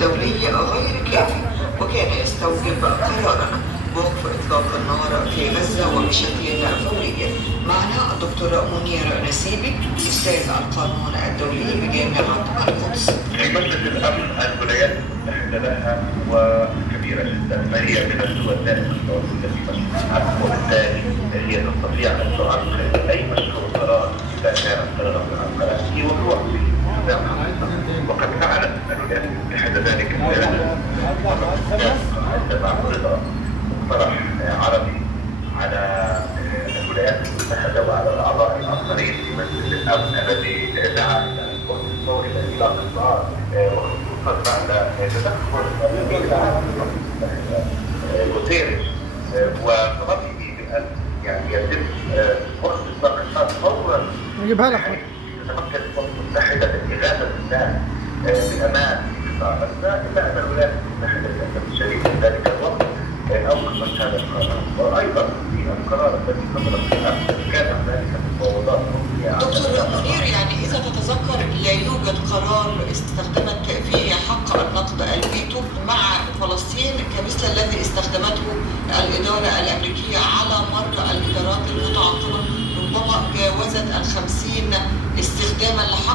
الدولي غير كافي، وكان يستوجب قرارا بوقف إطلاق النار في غزة وبشكل فوري. معنا الدكتور منير نسيبي، أستاذ القانون الدولي بجامعة القدس. في مجلس الأمن الولايات المتحدة لها قوة كبيرة جدا، فهي من الدول ذات المتوسطة في مسؤوليتها، وبالتالي هي تستطيع أن تعرقل أي مشروع قرار إذا كان قرارا عقلاني وهو في استخدام حقيقة. وقد فعلت الولايات المتحدة ذلك عندما عرض مقترح عربي على الولايات المتحدة وعلى الأعضاء الآخرين في مجلس الأمن الذي دعا إلى الوقت الفوري لإطلاق النار، وخصوصا بعد تدخل غوتيريش وطلبه بأن يعني يتم وقف إطلاق النار فورا نجيبها لك. تتمكن الأمم المتحدة من إغاثة الناس بأمان في قطاع غزة، إلا أن الولايات المتحدة للأسف الشديد في ذلك الوقت أوقفت هذا القرار. وأيضا في القرار الذي صدر في الأمس كان هنالك مفاوضات رسمية. دكتور منير، يعني إذا تتذكر لا يوجد قرار استخدمت فيه حق النقد الفيتو مع فلسطين كمثل الذي استخدمته الإدارة الأمريكية على مر الإدارات المتعاقبة، ربما جاوزت 50 استخداما لحق